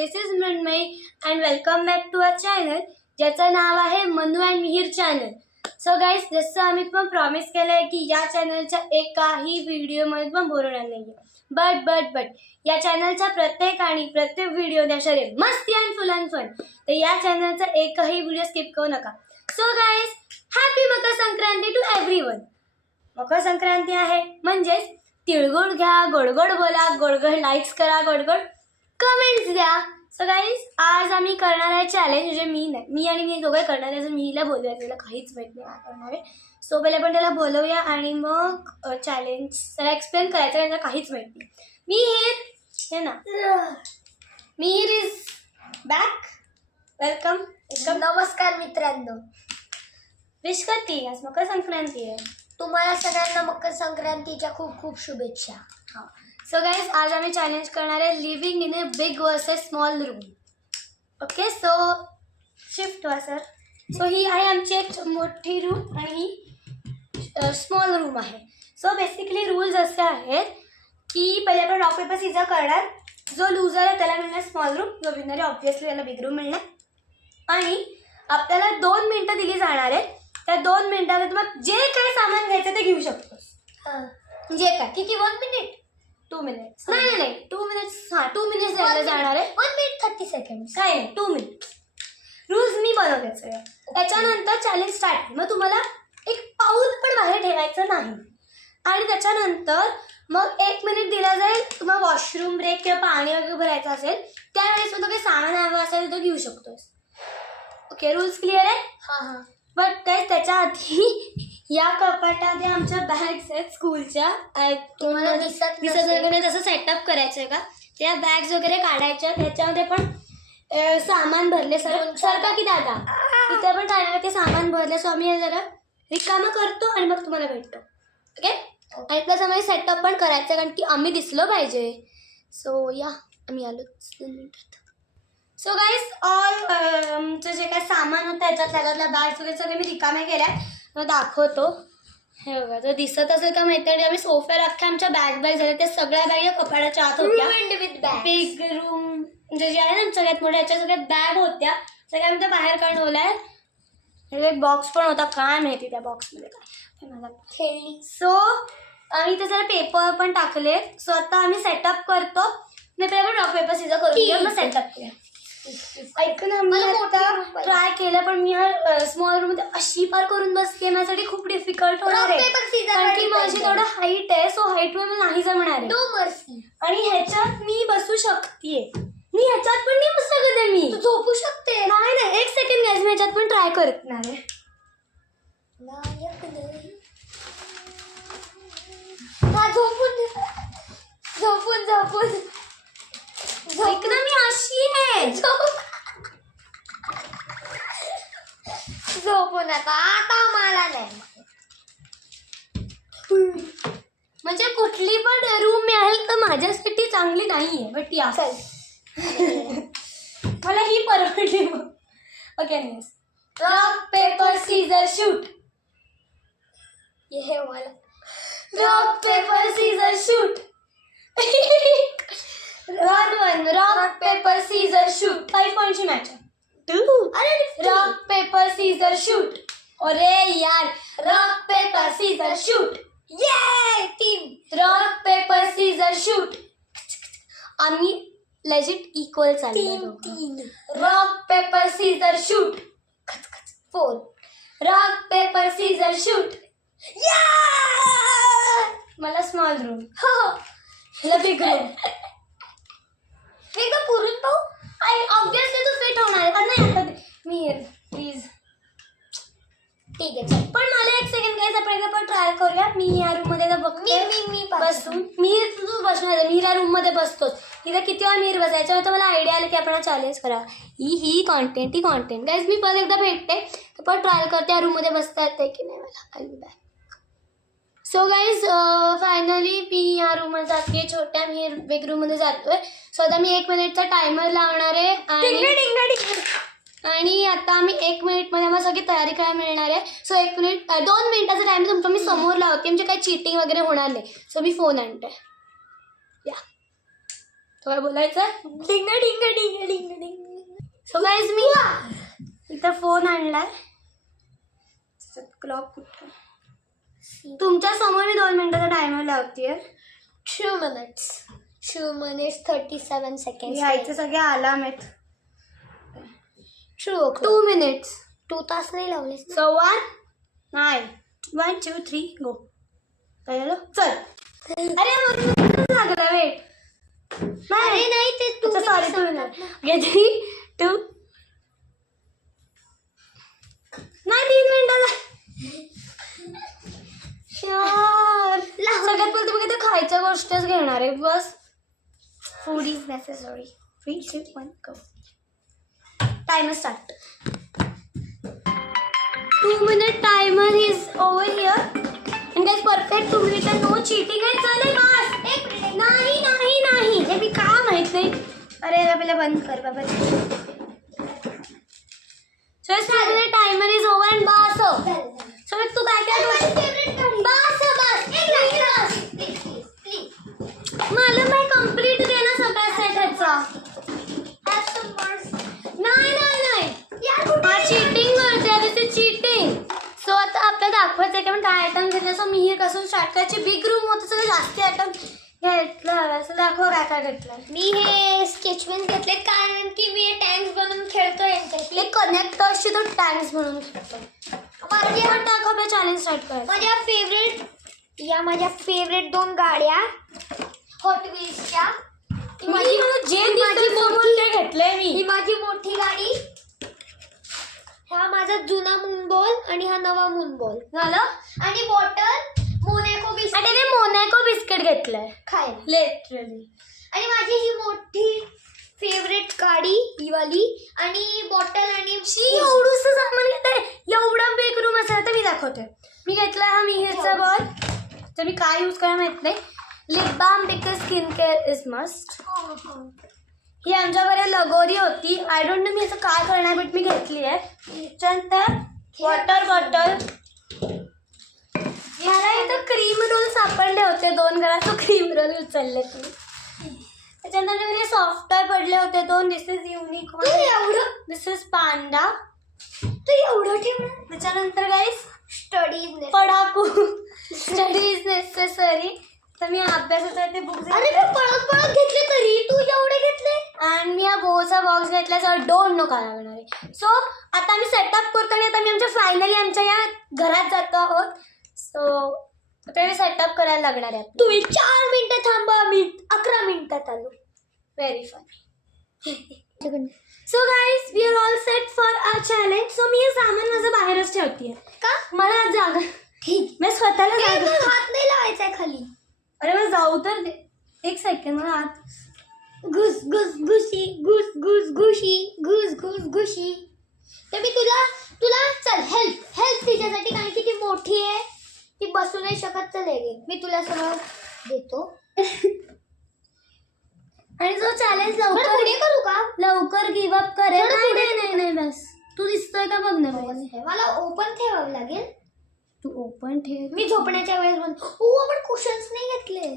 This is Mrinmayi and welcome back to our channel ज्याचं नाव आहे Manu and Mihir channel. So guys, जसं आम्ही पण प्रॉमिस केलं आहे की या चॅनलच्या एकाही व्हिडिओमध्ये पण बोर होणार नाही आहे. बट या चॅनलच्या प्रत्येक व्हिडिओ अशा मस्ती अँड फुल अँड फन, तर या चॅनलचा एकही व्हिडिओ स्किप करू नका. So guys, happy Makar Sankranti to everyone. Makar Sankranti आहे म्हणजेच तिळगुळ घ्या, गोडगोड बोला, गोडगोड लाईक्स करा, गोडगोड कमेंट्स द्या. सो गाईज, आज आम्ही करणार आहे चॅलेंज, जे मी आणि मी दोघे करणार आहे. जर मीला बोलूया त्याला काहीच माहीत नाही काय करणार आहे. सो पहिले पण त्याला बोलवूया आणि मग चॅलेंज त्याला एक्सप्लेन करायचं, त्याला काहीच माहीत नाही. Mihir is back. वेलकम. नमस्कार मित्रांनो, विश करते, आज मकर संक्रांती आहे. तुम्हाला सगळ्यांना मकर संक्रांतीच्या खूप खूप शुभेच्छा. हां, सो गाईज, आज आम्ही चॅलेंज करणार आहे living in a big versus small room. Okay, so shift व्हा सर. सो ही आहे आमची एक मोठी रूम आणि ही स्मॉल रूम आहे. सो बेसिकली रूल्स असे आहेत की पहिले आपण रॉक पेपर सीझर करणार. जो लूजर आहे त्याला मिळणार स्मॉल रूम, जो विनर आहे ऑब्व्हियसली त्याला बिग रूम मिळणार. आणि आपल्याला 2 मिनटं दिली जाणार आहे. त्या 2 मिनिटात मग जे काही सामान घ्यायचं ते घेऊ शकतोस. जे काय किती 1 मिनिट 2 मिनिट्स नाही 2 मिनिट्स. हां, 2 मिनिट्स द्यायला जाणार आहे. 1 मिनिट 30 सेकंड काय नाही, 2 मिनिट्स. रूल्स मी बनवले सगळे. त्याच्यानंतर चॅलेंज स्टार्ट. मग तुम्हाला एक पाऊल पण बाहेर ठेवायचं नाही. आणि त्याच्यानंतर मग 1 मिनिट दिला जाईल. तुम्हाला वॉशरूम ब्रेक किंवा पाणी वगैरे भरायचं असेल त्यावेळेस मग काही सामान हवं असेल तर घेऊ शकतोस. ओके, रूल्स क्लिअर आहे. हां. बट काय, त्याच्या आधी या कपाटामध्ये आमच्या बॅग्स आहेत स्कूलच्या. तुम्हाला दिसत वगैरे तसं सेटअप करायचं आहे का, त्या बॅग्स वगैरे काढायच्या. त्याच्यामध्ये पण सामान भरले सारखं की दादा तिथे पण काढणार ते सामान भरले. सो आम्ही हे जरा रिकामं करतो आणि मग तुम्हाला भेटतो. ओके, आणि प्लस आम्हाला सेटअप पण करायचं कारण की आम्ही दिसलो पाहिजे. सो या, आम्ही आलो 2 मिनिटात. सो गाईज, आमचं जे काय सामान होतं त्याच्यातल्या बॅग्स वगैरे सगळे मी रिकाम्या केल्या. मग दाखवतो. हे बघा, जर दिसत असेल का माहिती आहे, आम्ही सोफ्यावर अख्ख्या आमच्या बॅग झाल्या. त्या सगळ्या बॅग या कपाटाच्या आत होत्या. बिग रूम म्हणजे जे आहे ना सगळ्यात मोठ्या, याच्या सगळ्यात बॅग होत्या. सगळ्या आम्ही त्या बाहेर काढून ओलाय. एक बॉक्स पण होता, काय माहिती त्या बॉक्समध्ये काय मला खेळली. सो आम्ही ते जरा पेपर पण टाकले. सो आता आम्ही सेटअप करतो. नाही पण रॉक पेपर सीझर करून मग सेटअप करूया. ऐकून आम्ही आता ट्राय केलं, पण मी स्मॉल रूम मध्ये अशी पार करून बसते. माझ्यासाठी खूप डिफिकल्ट होणार आहे कारण की माझी तेवढं हाईट आहे. सो हाईटवर मला नाही जमणार आहे. आणि ह्याच्यात मी बसू शकते. मी ह्याच्यात पण नाही बसू शकते. मी झोपू शकते. नाही 1 सेकंड गाईज, मी ह्याच्यात पण ट्राय करणार आहे. झोपून ऐक ना, मी अशी आहे. झोपून आता मला नाही. म्हणजे कुठली पण रूम मिळाली तर माझ्यासाठी चांगली नाहीये. बट या मला ही परवडली. Okay, rock paper scissor shoot. हे मला rock paper scissor shoot. 1 rock paper scissor shoot. 5 पॉईंटची मॅच आहे. 2 रॉक पेपर सीझर शूट. अरे यार, रॉक पेपर सीझर शूट. ये 3 रॉक पेपर सीझर शूट. आम्ही लेजिट इक्वल चाललो. 3 rock paper scissor shoot. 4 rock paper scissor shoot. मला small room, हिला big room. एकदा पुरून पाहू. ऑब्विसली तू फिट होणार आहे. नाही आता मी प्लीज. ठीक आहे, चल. पण मला 1 सेकंड घ्यायचं. आपण ट्राय करूया. मी या रूम मध्ये बघते. मी बसून तू बसणार. मी या रूम मध्ये बसतोच. तिथं किती वेळा मिहिर बसायचं तर मला आयडिया आला की आपण चॅलेंज करा. ही कॉन्टेंट गाईज. मी परत एकदा भेटते, पण ट्राय करते या रूम मध्ये बसता येते की नाही मला. I be back. So guys, finally मी या रूममध्ये जाते. छोट्या मिहिर बिग रूम मध्ये जातोय. सो आता मी 1 मिनिटचा टायमर लावणार आहे आणि आता आम्ही 1 मिनिटमध्ये आम्हाला सगळी तयारी करायला मिळणार आहे. सो 2 मिनिटाचा टाइम तुमचा मी समोर लावते. म्हणजे काही चिटिंग वगैरे होणार नाही. सो मी फोन आणते. या तो काय बोलायचं डिंग डिंग डिंग डिंग डिंग. सो गाईज मी इथं फोन आणलाय. क्लॉक कुठे तुमच्या समोर मी 2 मिनिटाचा टायमर लावतीये. 2 minutes 2 minutes 37 seconds. यायचे सगळे अलार्म आहेत. 2 minutes 2 तास नाही लावले. So 1 नाही 1 2 3 गो. काय झालं चल. अरे मला लागला वेट. अरे नाही ते तू सॉरी तू घे 3 2 नाही 3 मिनिटाला यार. सगळ्यात पहिले तुम्ही किती खायच्या गोष्टीच घेणार आहे बस. Food is necessary. 3 2 1 go. Timer start. 2 minute timer is over here and guys perfect 2 minute and no cheating आहे. चले बस. एक मिनिट. नाही नाही नाही हे मी का माहित नाही. अरे पहिला बंद कर बाबा. So 2 minute timer is over and bus. So तू काय काय बस बस. मला नाही कंप्लीट दे ना सगळ्या सेटचा. नाही नाही नाही हा चीटिंग करते. ते चीटिंग. सो आता आपल्याला दाखवायचं आहे की आपण काय आयटम घेतले. सो मी हे कसं स्टार्ट करायची. बिग रूम होतं सगळं जास्ती आयटम घेतलं असं दाखव काय काय घेतलं. मी हे स्केच पेन घेतले कारण की मी टँक्स बनवून खेळतोय. हे कनेक्टर्सची तो टँक्स म्हणून घेतलं. टाका चॅलेंज स्टार्ट करायचं. माझ्या फेवरेट 2 गाड्या हॉट व्हील्सच्या. ही माझी मोठी गाडी. हा माझा जुना मूनबॉल आणि हा नवा मूनबॉल झालं. आणि बॉटल मोनॅको बिस्किट. आणि मोनॅको बिस्किट घेतलंय खायला लिटरली. आणि माझी ही मोठी फेवरेट गाडी ही वाली. आणि बॉटल आणि एवढंच सामान घेतलंय. एवढा बिग रूम असेल तर मी दाखवते. मी घेतलाय हा मिहीरचा बॉल. तर मी काय यूज करायला माहित नाही. Lip balm because skin care is must. ही आमच्याकडे लगोरी होती. आय डोंट नो मी असं काय करणार बट मी घेतली आहे. त्याच्यानंतर वॉटर बॉटल. मला इथं क्रीम रोल सापडले होते 2 घरात. तो क्रीम रोल उचलले तुम्ही. त्याच्यानंतर माझे सॉफ्टवेअर पडले होते 2. This is unicorn. एवढं दिस इज पांडा. तू एवढं ठेवणार. त्याच्यानंतर गाईस स्टडीज पडाकू. Study is necessary. तर मी अभ्यासाचे ते बुक्स. अरे मी पळत पळत घेतले तरी तू एवढे घेतले. आणि मी हा बोचा बॉक्स घेतला. सो डोंट नो काय लागणार आहे. सो आता आम्ही सेटअप करतो आणि आता मी आमच्या फायनली आमच्या या घरात जातो आहोत. सो आता मी सेटअप करायला लागणार आहे. तुम्ही 4 मिनिटं थांबा. मी 11 मिनिटात आलो. Very funny. So guys we are all set for a challenge. So मी हे सामान माझं बाहेरच ठेवते. का मला आज जागा ठीक. मी स्वतःला जागा. हात नाही लावायचा खाली. अरे मला जाऊ तर दे. 1 सेकंड मला आत घुस घुस घुशी घुस घुस घुशी घुस घुस घुशी. तर मी तुला चल हेल्प तिच्यासाठी कारण की ती मोठी आहे. ती बसू नाही शकत. चल मी तुला सगळं देतो. आणि जो चॅलेंज पुढे करू का. लवकर गिव्ह अप करेल. नाही बस तू दिसतोय का बघ ना. मला ओपन ठेवावं लागेल. तू ओपन ठेव. मी झोपण्याच्या वेळेस म्हणतो आपण कुशन्स नाही घेतले.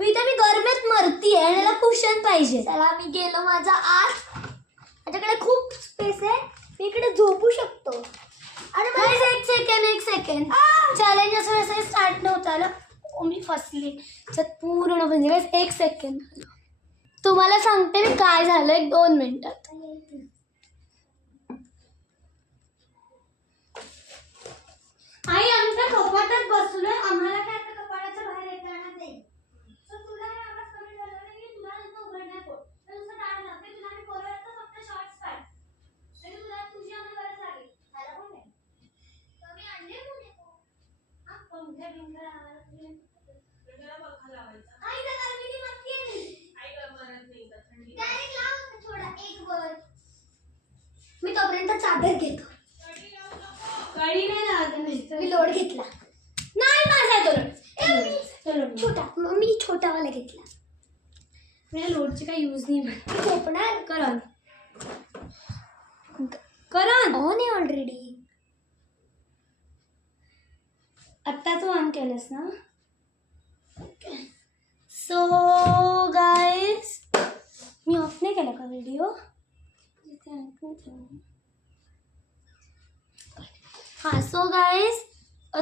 मी गरमेत मरतीये आणि मला कुशन पाहिजे. चला मी गेलो माझा आत. माझ्याकडे खूप स्पेस आहे. मी इकडे झोपू शकतो. अरे 1 सेकंड चॅलेंज असं स्टार्ट नव्हतं आलं. मी फसली पूर्ण म्हणजे 1 सेकंड. तुम्हाला सांगते मी काय झालं 1-2 मिनिटात. आई आमच्या कपाटात बसलोय. आम्हाला काय आता कपाटाच्या बाहेर येत जाणार नाही. तुला हे आवाज कमी झाला नाही. तुला नंतर उघडण्यात होत तर नुसतं टाळ लागते. तुला मी बोलवलं तर फक्त शॉर्ट्स काढ. आणि तुला तुझी आम्हाला गरज लागेल. मला कोण नाही. कमी आणले कोणी हा पंख्या बिंख्या लावायला आई तर गरमीची मस्ती आहे. आई गरमत नाही का थंडी. डायरेक्ट लाव थोडा एक वर. मी तोपर्यंत चादर घेतो. कडी नाही लागत. मी लोड घेतला. नाही माझा तो लोड. छोटा मी छोटावाला घेतला. मला लोडची काही यूज नाही. मी झोपणार. करण ऑन आहे ऑलरेडी. आत्ता तू ऑन केलंस ना. सो गाईज मी ऑफ नाही केला का व्हिडिओ? हां सो गाईज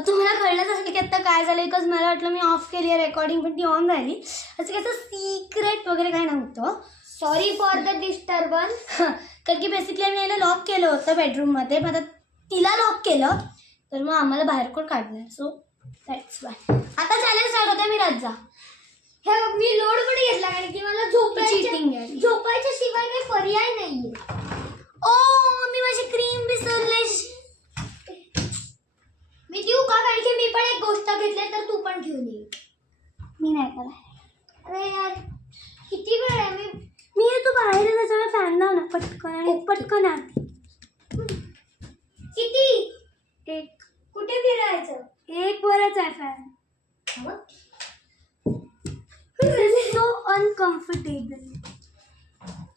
तुम्हाला कळलंच असेल की आता काय झालं, बिकॉज मला वाटलं मी ऑफ केली आहे रेकॉर्डिंग पण ती ऑन राहिली. असं काही सिक्रेट वगैरे काही नव्हतं. Sorry for the disturbance. कारण की बेसिकली आम्ही याला लॉक केलं होतं बेडरूममध्ये, मग आता तिला लॉक केलं तर मग आम्हाला बाहेर कोण काढणार. So that's why. आता चॅलेंज स्टार्ट होते. मी राजा हे बघ, मी लोड पण घेतला कारण की मला Cheating आहे. झोपायच्या शिवाय काही पर्याय नाहीये. ओ मी माझी क्रीम विसरले. मी देऊ का? कारण की मी पण एक गोष्ट घेतली तर तू पण घेऊन ये. मी नाही का बाहेर. अरे यार किती वेळ आहे. मी येतो बाहेर. त्याच्यामुळे फॅन लाव ना पटकन आणि पटकन आते. किती? एक कुठे फिरायचं? एक वरच आहे फॅन. So uncomfortable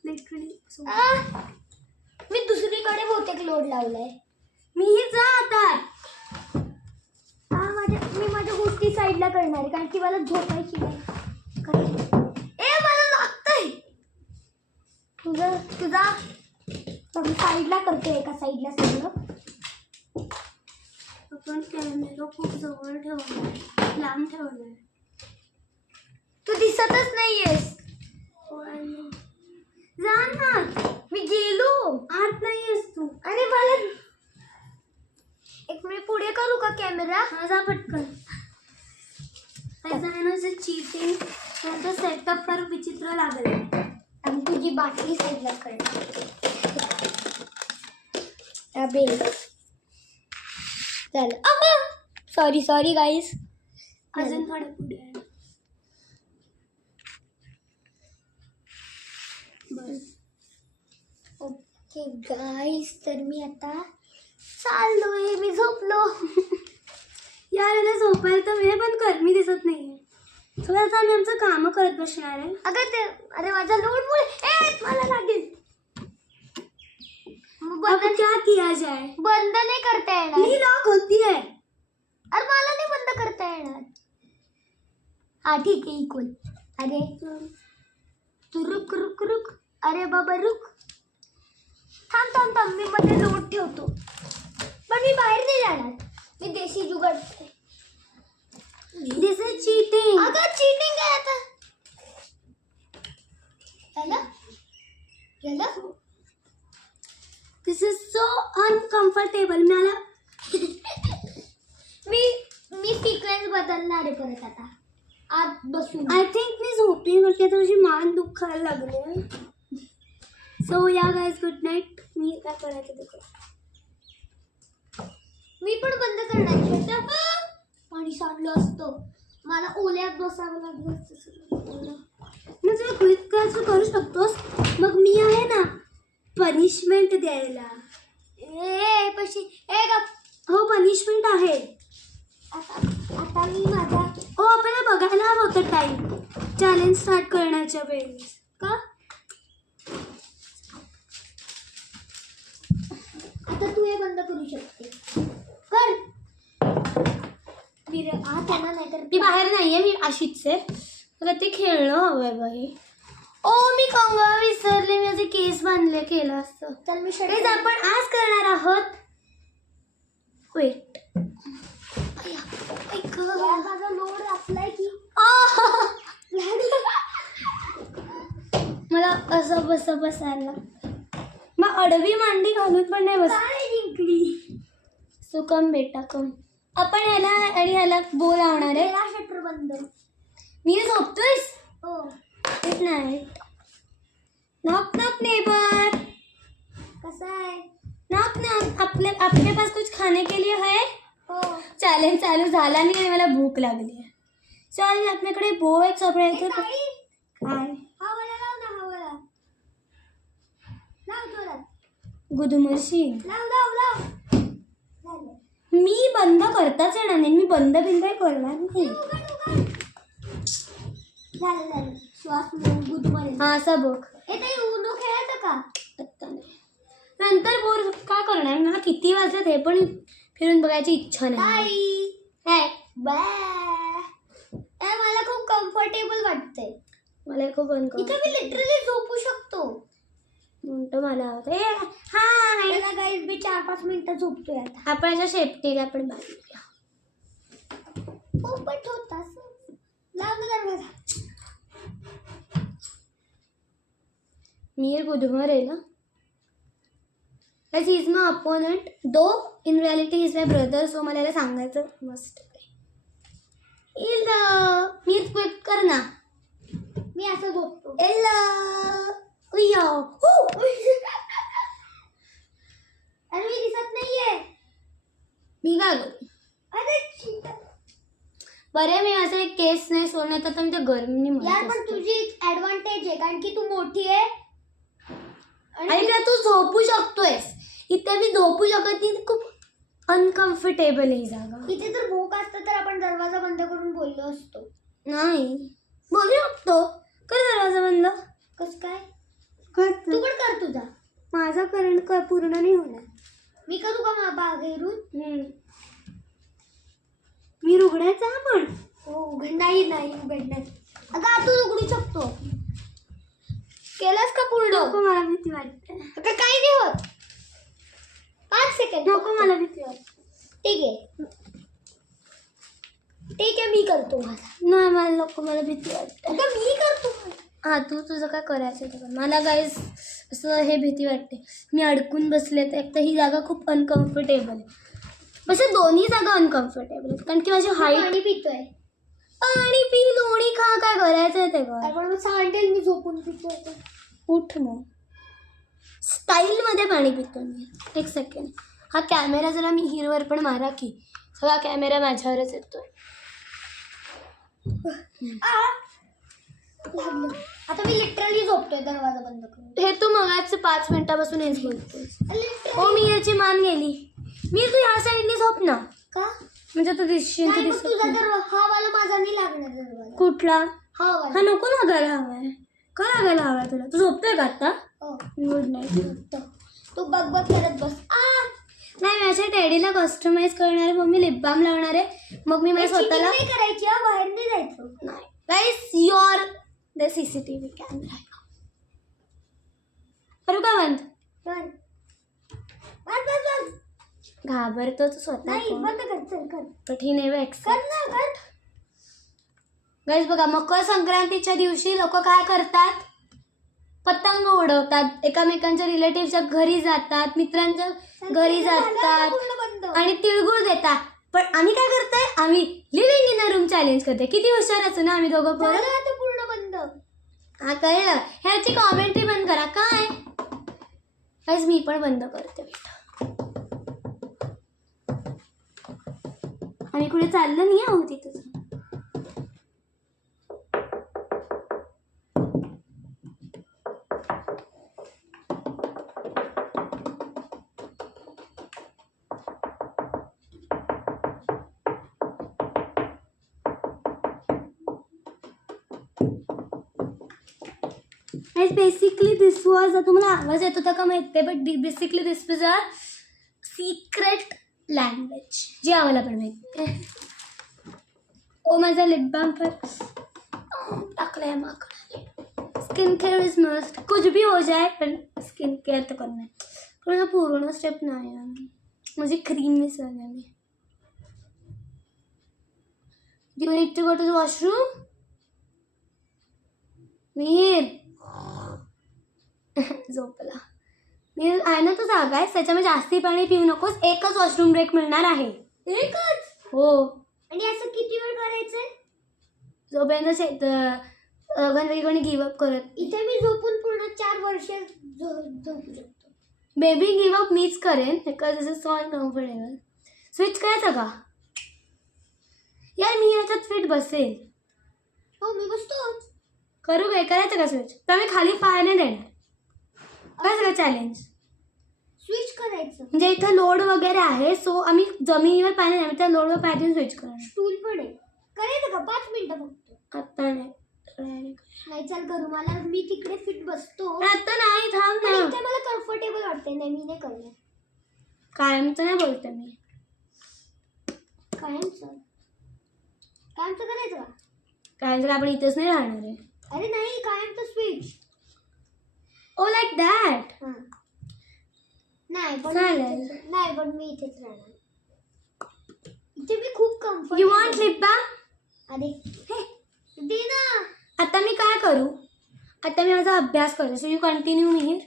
literally. मी दुसरीकडे बहुतेक लोड लावलाय. मी जा आता. मी माझ्या गोष्टी साईडला करणार आहे कारण की मला झोपायची नाही. मला लागतंय. तुझा मी साईडला करते. एका साईडला सगळं. आपण कॅमेरा खूप जवळ ठेवलाय, लांब ठेवलाय. तू दिसतच नाहीयेस. जा ना. मी गेलो. आत नाहीयेस तू. अरे मला एक मिनिट पुढे करू का कॅमेरा? जा पटकन. चीटिंग त्यांचं सेटअप फार विचित्र लागलं आणि तुझी बाटली साईडला करणार. अबे चल. सॉरी गाईस. अजून थोडं पुढे आहे. बस. ओके गाईस, तर मी आता चाललोय. मी झोपलो. यार याला झोपायला तर वेळ पण कर. मी दिसत नाहीये. सो आता आम्ही आमचं कामं करत बसणार आहे. अरे माझा लोड मुळे मला लागेल. अब क्या किया जाए? बंद नाही करता येणार. मी लॉक होती है. अरे मला नाही बंद करता येणार. हा ठीक आहे. इक्वल. अरे तू रुक. अरे बाबा रुक. थांब. मी मध्ये लोड ठेवतो. पण मी बाहेर नाही जाणार. मी देशी जुगाड. दिस इज चीटिंग. अगं चीटिंग आहे आता. याला दिस इज सो अनकम्फर्टेबल. मला मी सिक्वेन्स बदलणार आहे परत आता. आत बसून. आय थिंक मी झोपली म्हणजे आता माझी मान दुखायला लागली. सो या गाईज गुड नाईट. मी काय करायचं ते कर. मी पण बंद करणार. पाणी सांडलं असतं. मला ओल्यात बसावं लागलं असतं. मग तुला क्विक करायचं करू शकतोस. मग मी आहे ना पनिशमेंट द्यायला. हो पनिशमेंट आहे. आता मी माझा आपल्याला बघायला हवं होतं टाईम चॅलेंज स्टार्ट करण्याच्या वेळेस का. आता तू हे बंद करू शकते. कर. त्यांना नाही तर मी बाहेर नाहीये. मी अशीच आहे. मला ते खेळणं हवंय बाई. ओ मी कंगवा विसरले. मी माझे केस बांधले केलं असतं. चल मी तेच आपण आज करणार आहोत. वेट. माझा लोड असलाय की मला असं बसायला. मग अडवी मांडी घालून पण नाही बस. जिंकली. सो कम बेटा कम. आपण याला आणि याला बोल लावणार आहे. शटर बंद. मी झोपतोयस. हो. Good night. Knock neighbour. कसा आहे? नॉक. अपने पास कुछ खाने के लिए है? हो. चॅलेंज चालू झाला नाही आणि मला भूक लागली आहे. चालेल आपल्याकडे बो एक सापडायचं. काय हवाला लाव ना. हवाला लाव जोरात. गुदमर्शी. लाव. मी बंद करताच येणार नाही. मी बंद करणार नाही. झालं. श्वास गुदमरेल. हा असं बघ. ते उनो खेळायचं का? आत्ता नाही. नंतर बोर काय करणार. मला किती वाजलेत हे पण फिरून बघायची इच्छा नाही. बाय. मला खूप कम्फर्टेबल वाटतंय. मला खूप इथे मी लिटरली झोपू शकतो. म्हणतो मला आवडतं. हाय त्याला गाईज मी 4-5 मिनिटं झोपतोय आता. आपण याच्या शेपटीला पण बांधूया. पोपट होता लाव दरवाजा. मी गुदमर आहे ना. He is my opponent though in reality is my brother. So मला याला सांगायचं मस्त. मीच क्विक कर ना. मी असं झोपतो. अरे मी दिसत नाहीये. मी काय करू? अरे shit. बरे मी असं एक केस नाही सोडण्यात तर मी ते गरमी यार पण तुझी ऍडव्हान्टेज आहे कारण की तू मोठी आहे आणि तू झोपू शकतोयस. इथे मी झोपू शकत नाही. खूप अनकम्फर्टेबल आहे ही जागा. इथे जर भूक असतं तर आपण दरवाजा बंद करून बोललो असतो. नाही बोलू शकतो. कर दरवाजा बंद. कस काय? कर तू पण कर तुझा. माझा करंट पूर्ण नाही होणार. मी करू का बाहेरून? मी रुग्णाचा पण नाही उघडणार. अगं तू उघडू शकतो. केलंस का पूर्ण? नको मला भीती वाटते. आता काही नाही होत. 5 सेकंड. नको मला भीती वाटते. ठीक आहे मी करतो माझा. नाही मला नको मला भीती वाटते. आता मी करतो. हा तू तुझं काय करायचं ते कर. मला गाईस असं हे भीती वाटते. मी अडकून बसले तर एक तर ही जागा खूप अनकम्फर्टेबल आहे. असं दोन्ही जागा अनकम्फर्टेबल आहेत कारण की माझी हाईट. पाणी पितोय. पाणी पी लोणी खा काय करायचं ते कर. आपण मग सांगेल मी झोपून पितोय. उठ मग. स्टाईलमध्ये पाणी पितो मी. एक सेकंड. हा कॅमेरा जरा मी हिरवर पण मारा की सगळा कॅमेरा माझ्यावरच येतोय. आता मी लिटरली झोपतोय दरवाजा बंद करून. हे तू मगाच 5 मिनिटापासून हेच बोलतोस. Literally. हो मी याची मान गेली. मी तू ह्या साईडने झोप ना का? म्हणजे तू दिसशील. नाही, मग दिसत तुझा नाही. तर हा वाला माझा नाही लागणार दरवाजा. कुठला? हा हा वाला. नको लागायला हवाय. का लागायला हवाय तुला? तू झोपतोय का आता? हो. Good night. तू बघ करत बस. नाही माझ्या डॅडीला कस्टमाइज करणार आहे. मग मी लिप बाम लावणार आहे. मग मी माझ्या स्वतःला नाही करायची हा, बाहेर नाही जायचं. नाही गाईस युअर द सीसीटीव्ही कॅमेरा. करू का बंद? बंद. बंद. घाबरतो तू स्वतः. नाही बंद कर. चल कर. कठीण आहे बघ. कर ना कर. गाईस बघा मकर संक्रांतीच्या दिवशी लोक काय करतात? पतंग उडवतात. एकामेकांच्या रिलेटिव्हच्या घरी जातात. मित्रांच्या घरी जातात पूर्ण बंद. आणि तिळगुळ देतात. पण आम्ही काय करतोय? आम्ही living in a room challenge करते. किती हुशार असू ना आम्ही दोघं पोरं. झालं आता पूर्ण बंद. हा कळलं. ह्याची कॉमेंट्री बंद करा. काय गाईस मी पण बंद करते बेटा. आम्ही कुठे चाललं नाही आहोत तिथं. Basically this was. तुम्हाला आवाज येत होता का माहिती आहे but basically this was a secret language जी आम्हाला पण माहिती आहे. ओ माझा लिप बाम पर टाकलाय माकडाने. Skin care is must. कुछ भी हो जाए पण स्किन केअर तो करना है. थोड़ा पूर्ण स्टेप नाही आहे. मुझे क्रीम मिस हो गया. You need to go to the washroom. Mir झोपला. मी आहे ना तू जागा आहेस त्याच्यामुळे जास्ती पाणी पिऊ नकोस. एकच वॉशरूम ब्रेक मिळणार आहे. एकच. हो. आणि असं किती वेळ करायचंय? जोपर्यंत गणपती कोणी गिव्हअप करत. इथे मी झोपून पूर्ण 4 वर्ष झोपू शकतो. बेबी गिव्हअप मीच करेन because this is so uncomfortable. Switch करायचं का? यार मी याच्यात फिट बसेल. हो मी बसतोच. करू काय? करायचं का स्विच? तर मी खाली पाय नाही देणार. काय सगळं चॅलेंज. स्विच करायचं. म्हणजे इथं लोड वगैरे आहे सो आम्ही जमिनीवर पाय नाही. आम्ही त्या लोडवर पाय देऊन स्विच करणार. स्टूल पण आहे. करायचं का? 5 मिनिटं फक्त. आता नाही. नाही चाल करू. मला मी तिकडे फिट बसतो. आता नाही. थांब आणि ना. इथे मला कम्फर्टेबल वाटते. नाही मी नाही करणार. कायमचं नाही बोलते मी. कायमचं करायचं का? कारण आपण इथेच नाही राहणार आहे. अरे नाही, कायमचं स्विच. O like that. नाही पण चालेल. नाही पण मी इथेच राहणार. इथे मी खूप कम्फर्ट. यू वॉन्ट लिपा? अरे हे दे ना. आता मी काय करू? आता मी माझा अभ्यास करते. So you continue Mihir.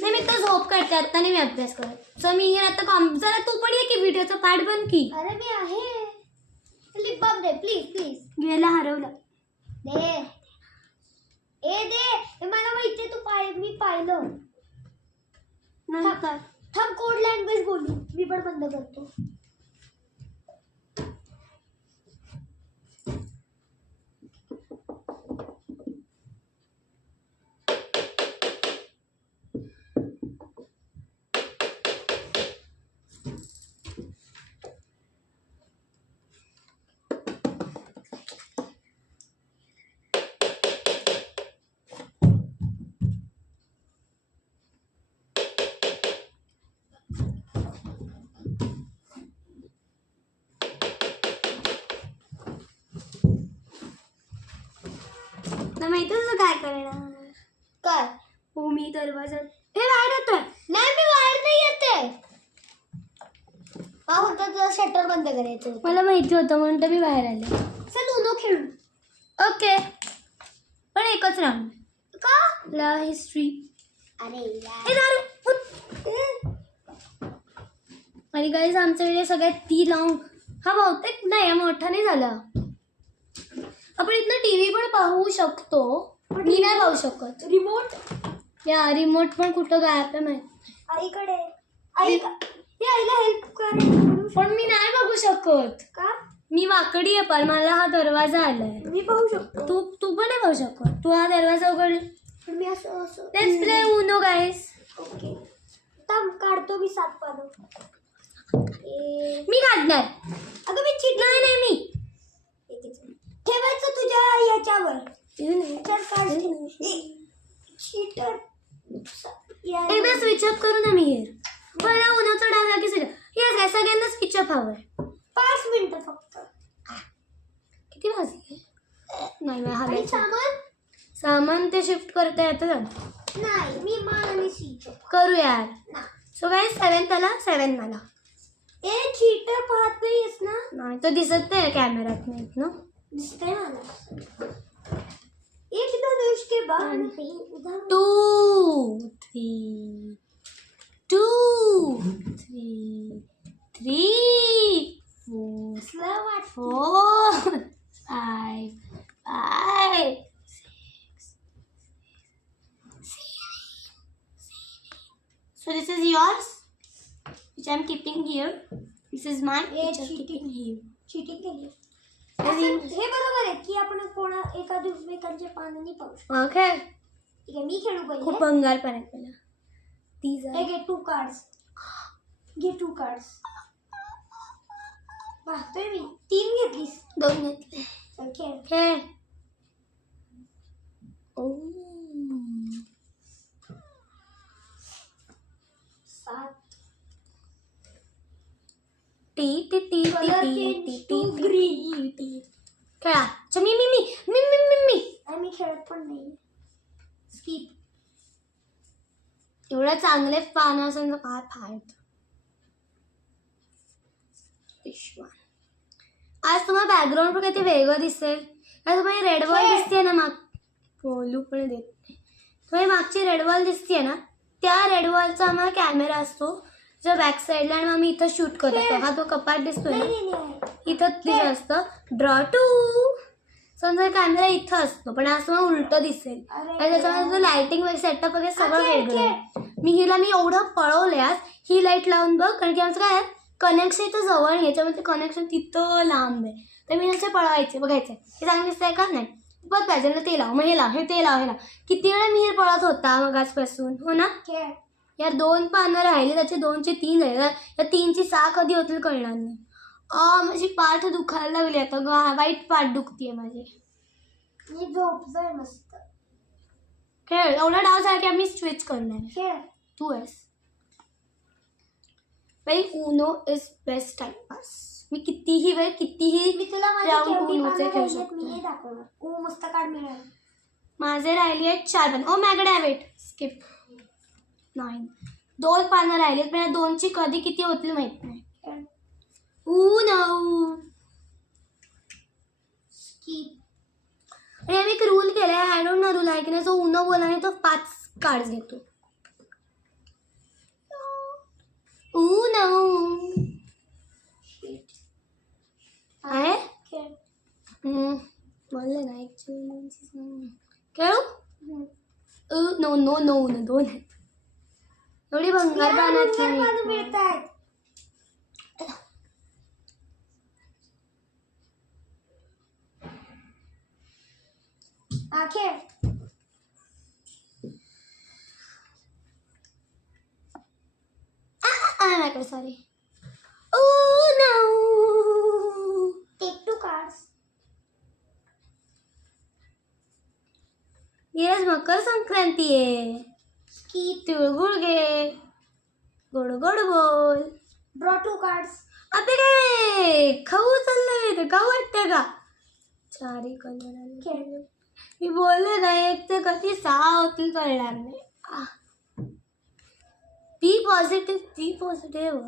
नाही मी तर झोप काढते, आता नाही मी अभ्यास करत. सो मिहिर आता जरा तू पण ये की व्हिडिओचा पार्ट बन की. अरे मी आहे. लिप बाम दे प्लीज प्लीज. गेला हरवला. दे ए दे. हे मला माहितीये तू मी पाहिलं. नंतर थांब कोड लँग्वेज बोलू. मी पण बंद करतो. माहिती तुझं काय करणार? काय? हो मी दरवाजा हे बाहेर येतोय. नाही मी बाहेर नाही येते. होता तुला शटर बंद करायचं होतं. मला माहिती होतं म्हणून तर मी बाहेर आले. चल उनो खेळू. ओके पण एकच राऊंड का? ला हिस्ट्री. अरे यार. हे दारू. आणि गाईज आमचा व्हिडिओ सगळ्यात ती लॉंग हा बहुतेक नाही मोठा नाही झाला. आपण इथनं टीव्ही पण पाहू शकतो. मी नाही पाहू शकत. रिमोट. या रिमोट पण कुठं गायब आहे माहिती. आईकडे. आईला हेल्प कर. पण मी नाही बघू शकत. का? मी वाकडी आहे पण मला हा दरवाजा आलाय. मी पाहू शकतो. तू पण नाही पाहू शकत. तू हा दरवाजा उघड. पण मी असं असं. Let's play Uno guys. Okay थांब काढतो मी 7 पानं. मी काढणार. अगं मी चिट. नाही मी ठेवायचं तुझ्या याच्यावर. चीटर. एकदा स्विच अप करू ना मी मला उन्हाचा डाग लागेल स्विच. येस सगळ्यांना स्विच अप हवंय. 5 मिनिटं फक्त. किती वाजले? नाही आणि सामान ते शिफ्ट करता येतं. नाही मी आणि स्विच करू यार. सो गाईस 7 त्याला 7 मला. ए चीटर पाहत नाहीस ना? नाही तो दिसत नाही कॅमेऱ्यात नाही ना. दिसतंय मला. एक धनुष के बाद 2 3 2 3 3 4 4 5 5 So this is yours, which I'm keeping here. This is mine, which I'm keeping here. Cheating केली. हे बरोबर आहे की आपण एका दुसऱ्याचे पानांनी पाहू शकतो. ओके ठीक आहे मी खेळू पहिले. खूप भंगार पण आहे मला. हे घे 2 कार्ड्स. घे 2 कार्ड्स. पाहतोय मी. 3 घेतलीस. 2 घेतले. चल खेळ. खेळ. ओ 7. T T T Color T change T to T green. खेळा. अच्छा मी मी खेळत पण नाही. स्किप. एवढं चांगले पानं असेल तर काय फायदा. आज तुम्हाला बॅकग्राऊंड पण काहीतरी वेगळं दिसेल. आज तुम्हाला रेड वॉल दिसते ना बोलू पण देत नाही. तुम्हाला मागची रेड वॉल दिसते ना त्या रेड वॉलचा आम्हाला कॅमेरा असतो जो बॅक साईडला आणि आम्ही इथं शूट करत असतो. हा तो कपाट दिसतोय ना इथं तिथं असतं ड्रॉ टू. समजा कॅमेरा इथं असतो पण असं मग उलटं दिसेल आणि त्याच्यामध्ये लाइटिंग वगैरे सेटअप वगैरे सगळं वेगळं आहे. मी एवढं पळवले आज. ही लाईट लावून बघ कारण की आमचं काय आहे कनेक्शन इथं जवळ नाही याच्यामध्ये कनेक्शन तिथं लांब आहे तर मी त्याचे पळवायचे बघायचे हे चांगलं दिसतंय का नाही बघ पाहिजे ना ते लाव मग हे लाव हे ते लाव हे लाव. किती वेळा मी पळत होता मग आजपासून हो ना. यार 2 पानं राहिले त्याचे 2चे 3 झाले. या 3ची 6 कधी होतील कळणार नाही. माझी पाठ दुखायला लागली आता. वाईट पाठ दुखतीये माझी. मी झोपतोय मस्त. खेळ. एवढा डाव झाला की आम्ही स्विच करणार. खेळ. तू आहेस बाई. Uno is best timepass. मी कितीही वेळ कितीही मी तुला माझी राऊंड केवढी उनोचे पानं खेळू राहिली आहेत शकतो. मी हे दाखवणार. मस्त काढ मिळाल. माझे राहिले आहेत 4 पानं. ओ मॅगड हॅबिट स्किप 9. 2 पानं राहिलेत. मला 2ची कधी किती होतील माहित नाही. नो आणि आम्ही एक रूल केलाय. आय डोंट नो रूल आहे की नाही. जो उनो बोला नाही तो 5 कार्ड घेतो. उनो आहे बोलले ना ऍक्च्युली खेळू. नो नो नो नो 2 एवढी भंगार पानात नाही. मिळतात. खेळ. सॉरी. Take 2 cards. आज मकर संक्रांती आहे. की तिळगुळ घे. गोड गोड बोल. Draw 2 cards. आता काय खाऊ चाललंय ते खाऊ वाटतं का. 4 कलर खेळ. मी बोलले ना एक तर कधी 6 होतील कळणार नाही. बी पॉझिटिव्ह.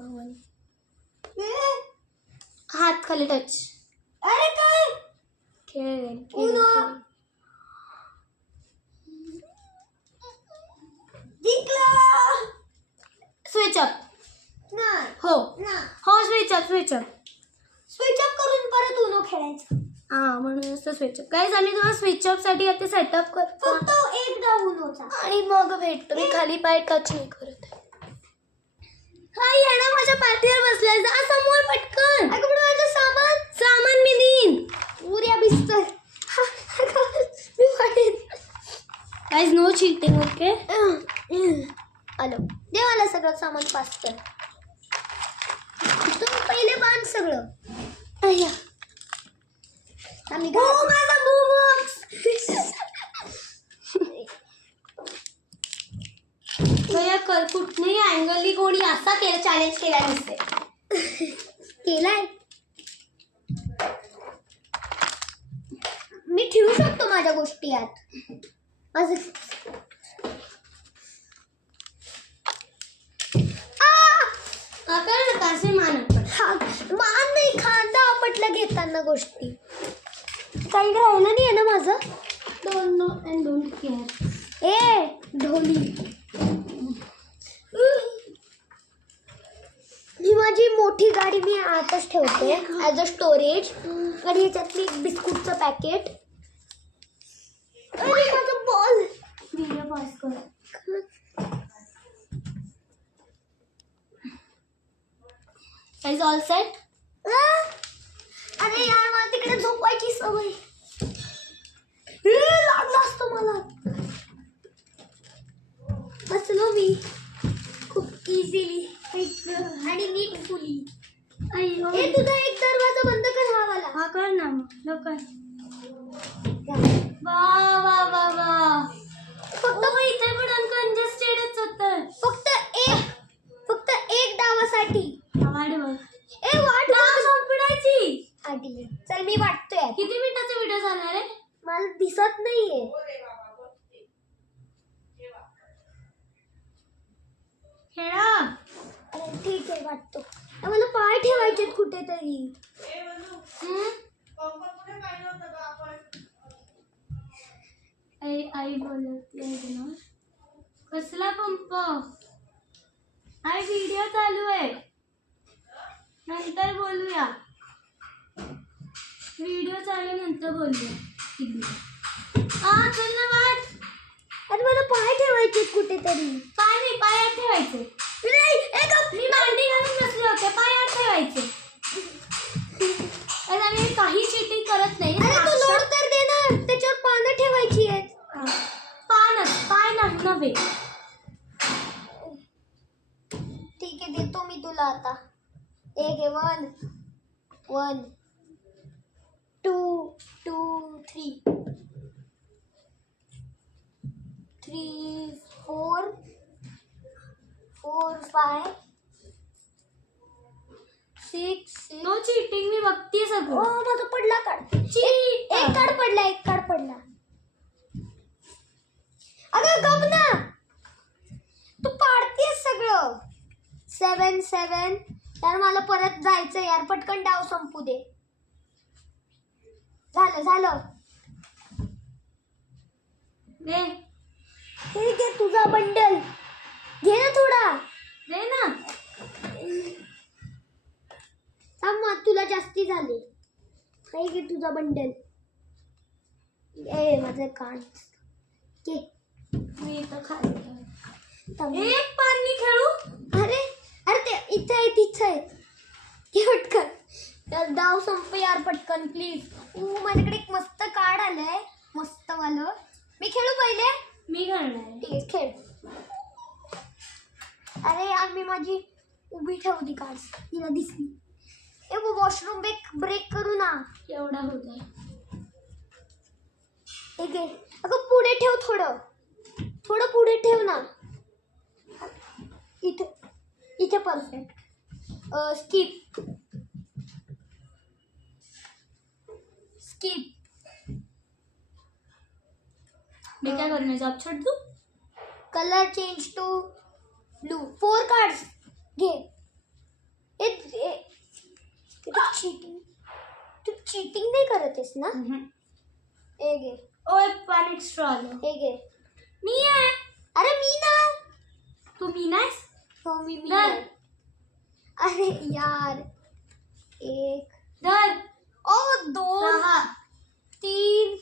हात खाली टच. अरे काय खेळ उनो. जिंकला. Switch up. नाही हो ना. हो switch up switch up. Switch off करून परत उनो खेळायचं. हां म्हणून असं स्विच अप. गाईज आम्ही तुम्हाला स्विच अप साठी आता सेटअप करतो फक्त एक डाव उनोचा. आणि मग भेटतो. मी खाली पाय टच नाही करत. हा येणं माझ्या पाठीवर बसलाय. जा समोर पटकन. अगं पण माझं सामान मी देईन. उर्या बिस्तर. मी पडेन. Guys no cheating okay. आलो दे मला सगळं सामान पास कर. तुम्ही पहिले बांध सगळं. आम्ही माझा बॉक्स. कुठल्याही अँगलनी कोणी असा केला चॅलेंज केला नसते. केलाय. मी ठेवू शकतो माझ्या गोष्टी यात. माझं कसे मानत मान नाही खांदा आपटला घेताना गोष्टी. काही राहिलं नाही आहे ना माझं. Don't care. ए ढोली. ही माझी मोठी गाडी मी आताच ठेवते ॲज अ स्टोरेज. आणि ह्याच्यातली एक बिस्कुटचं पॅकेट. अरे माझं बॉल. व्हिडिओ पॉज कर. Is all set. अरे यार मला तिकडे झोपायची सवय. लागला असतो मला. बसलो मी खूप इझिली आणि नीटफुली. हे तुझा एक दरवाजा बंद कर हा वाला. हा कर ना मग लवकर. वा वा वा वा. फक्त इथे पण अनकंजेस्टेडच होतं. फक्त एक डावासाठी. वाट बघ. ए वाट डाव संपडायची. आधी चल मी वाटतोय. किती मिनिटाचा व्हिडिओ झाला रे. मला दिसत नाहीये. खेळा. अरे ठीक आहे वाटतो. मला पाय ठेवायचे कुठेतरी. आई बोलत ना. कसला पंप. आई व्हिडिओ चालू आहे. नंतर बोलूया. व्हिडिओ चालू नंतर बोलूया. चल ना वाट. अरे मला पाय ठेवायचे कुठेतरी. पाय नाही पायात ठेवायचे. मी मांडी घालून बसले होते. पायात ठेवायचे. आम्ही काही चिटिंग करत नाही. अरे तू लोड तर दे ना. त्याच्यावर पानं ठेवायची आहेत. पाय नाही नव्हे. ठीक आहे देतो मी तुला आता. एक आहे 1 1 2 2 3 3 4 4 5 6 नो चीटिंग, मी बघतीये ओ सगळं. माझा पडला कार्ड. Cheat. एक कार्ड पडला. अगं गप ना, तू पाडतेस सगळं. 7 यार मला परत जायचं यार, पटकन डाव संपू दे. झालं. दे हे घे तुझा बंडल, घे ना थोडा. दे ना. थांब मग, तुला जास्ती झाले. हे घे तुझा बंडल. ए माझं कार्ड घे. मी इथं खाली थांब. एक पाणी खेळू. अरे ते इथं आहे. घे पटकन. तर डाव संप यार पटकन प्लीज. माझ्याकडे एक मस्त कार्ड आलंय, मस्त वालं. मी खेळू पहिले. मी खेळणार. ठीक आहे, खेळ. अरे यार मी माझी उभी ठेवली कार्ड, तिला दिसली. ए वॉशरूम ब्रेक करू ना. एवढा होता. हे घे. अगं पुढे ठेव, थोडं पुढे ठेव ना. इथे परफेक्ट. स्किप. मी काय करू, जॉब छोड तू. Colour change to blue. 4 cards घे. तू चीटिंग नाही करत आहेस ना. हे घे. ओ एक पाणी एक्स्ट्रा आलं. हे घे. मी आहे. अरे मी ना. तू मी नाहीस. हो मी धर. आहे. अरे यार. 1 धर. 2 6 3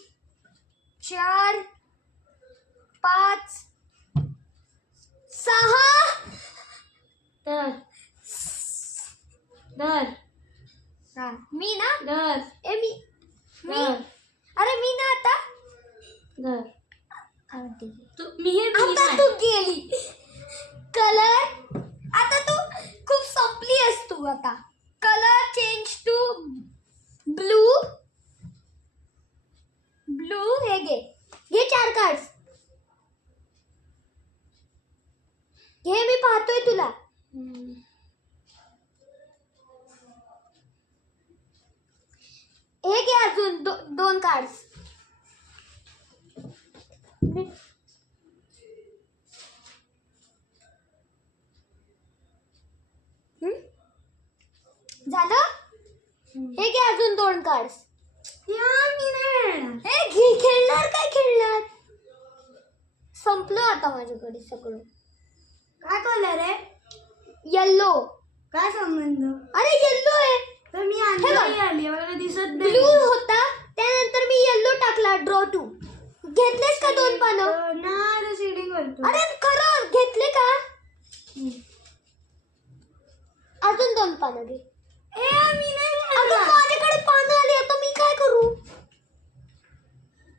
4 5 6. धर. मी ना. धर. मी धर. अरे मी ना आता. धर. आता तू मी नाही. तू गेली. कलर आता तू खूप संपली आहेस तू आता. Colour change to blue. हे घे 4 कार्ड्स घे. मी पाहतोय तुला. हे घे अजून 2 कार्ड्स. झालं. हे घे अजून 2 कार्ड्स. हे घे. खेळणार. संपलं आता माझ्याकडे सगळं. काय कलर आहे. येल्लो. काय संबंध. अरे येल्लो आहे. तर मी हे बघ. आली मला दिसत नाही. ब्लू होता, त्यानंतर मी येल्लो टाकला. ड्रॉ 2. घेतलेस का 2 पानं. ना सीडिंग करतो. अरे खरं घेतले का. अजून 2 पानं घे. मी नाही. अगं माझ्याकडे पानं आली, आता मी काय करू.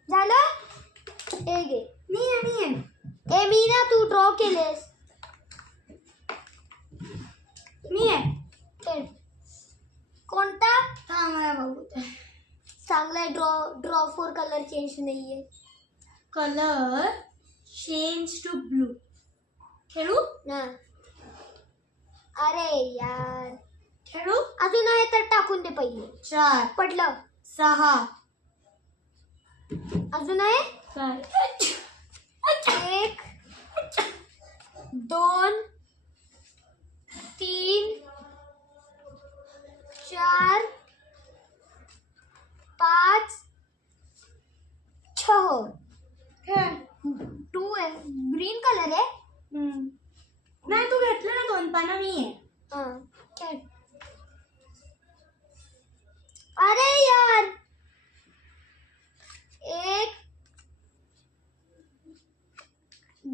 झालं. हे घे. मी आहे. मी ना, तू ड्रॉ केलेस. मी आहे. कोणता. मला बघू. चांगला ड्रॉ 4 कलर चेंज नाहीये. Colour change to blue. खेळू. ना. अरे यार. खेळू. अजून आहे तर टाकून दे पहिले. 4 पडलं. 6 अजून आहे. 1 2 3 4 5 6. खेळ. 2 आहे. ग्रीन कलर आहे. नाही तू घेतलं ना 2 पानं. मी आहे. हां खेळ. अरे यार. 1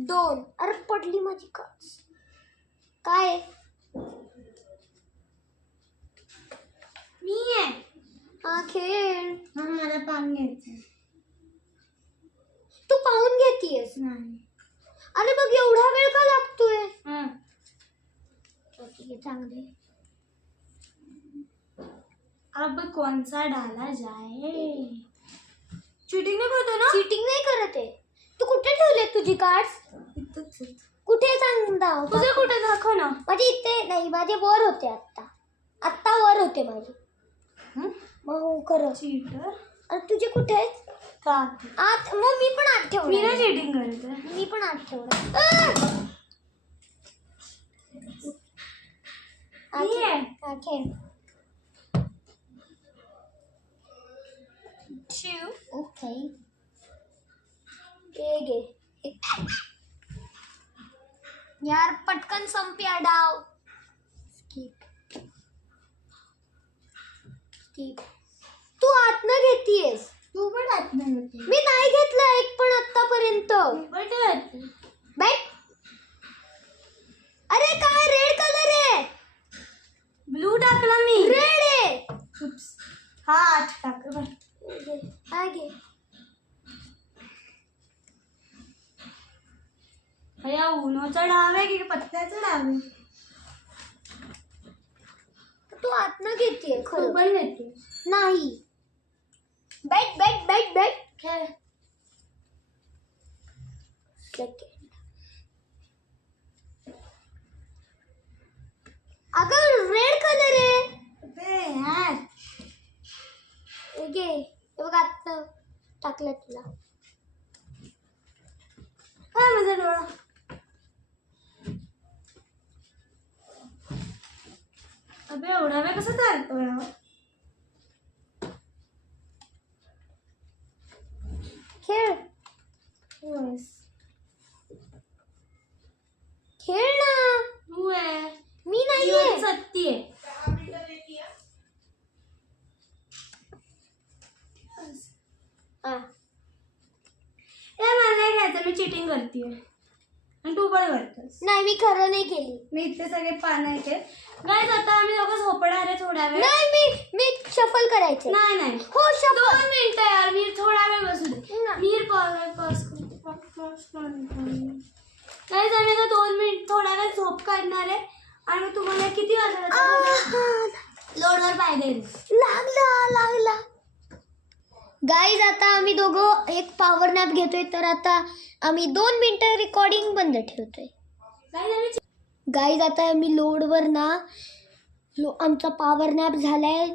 2. अरे पडली माझी कार्ड्स. काय मी आहे. हा खेळ. मला पान घ्यायचं. तू पाहून घेतीयस. नाही. अरे बघ एवढा वेळ का लागतोय. ठीक आहे चांगले. अब कौन सा डाला जाए. चीटिंग नाही करतो ना. चीटिंग नाही करत आहे. तू कुठे ठेवले तुझी कार्ड्स. इथंच आहे. कुठे सांग दाव. तुझं कुठे दाखव ना. माझे इथे नाही, माझे वर होते. आत्ता आता वर होते माझी. हं? मग हो खरं. चीटर अरे तुझे कुठे आहेत? का आत. मग मी पण आत मी ना ठेवणार. चीटिंग करत आहे. मी पण आत ठेवणार. मी आहे. खेळ. शिव ओके. घे. यार पटकन संपया डाव. स्किप. तू आतनं घेतीयस. तू पण आत नाही होती. मी नाही घेतलं एक पण आतापर्यंत. बैठ. अरे काय रेड कलर आहे. ब्लू टाकला मी. रेड आहे. Oops. हा आठ टाक बरं. हा घे. या उन्हाचा डाव आहे की पत्त्याचा डाव आहे. तू आतनं घेतीये तू खरं. पण घेते. नाही. बैठ. खेळ. अगं रेड कलर आहे. ते यार घे. हे बघ आत टाकलं तुला. काय माझा डोळा. अबे एवढा वेळ कसं चालतोय हा? खेळ. खेळ ना. तू आहे. मी नाहीये. सत्ती आहे. हा. ए मला नाही घ्यायचं. मी चिटिंग करतेय आणि तू पण करतोस. नाही मी खरं नाही केली. मी इथे सगळे पानं आहेत. गाईज आता आम्ही दोघं झोपणार आहे थोड्या वेळ. नाही मी शफल करायचे. नाही हो शफल. 2 मिनिटं यार. मी थोडा वेळ बसू दे. नाही. मीर पॉज गाईज आम्ही आता 2 मिनिट थोडा वेळ झोप काढणार आहे आणि मग तुम्हाला किती वाजता लोडवर पाय देईल. लागला. गाईज आता आम्ही दोघं एक पॉवर नॅप घेतोय. तर आता आम्ही 2 मिनिटं रेकॉर्डिंग बंद ठेवतोय. गाईज आता आम्ही लोडवर ना आमचा पॉवर नॅप झालाय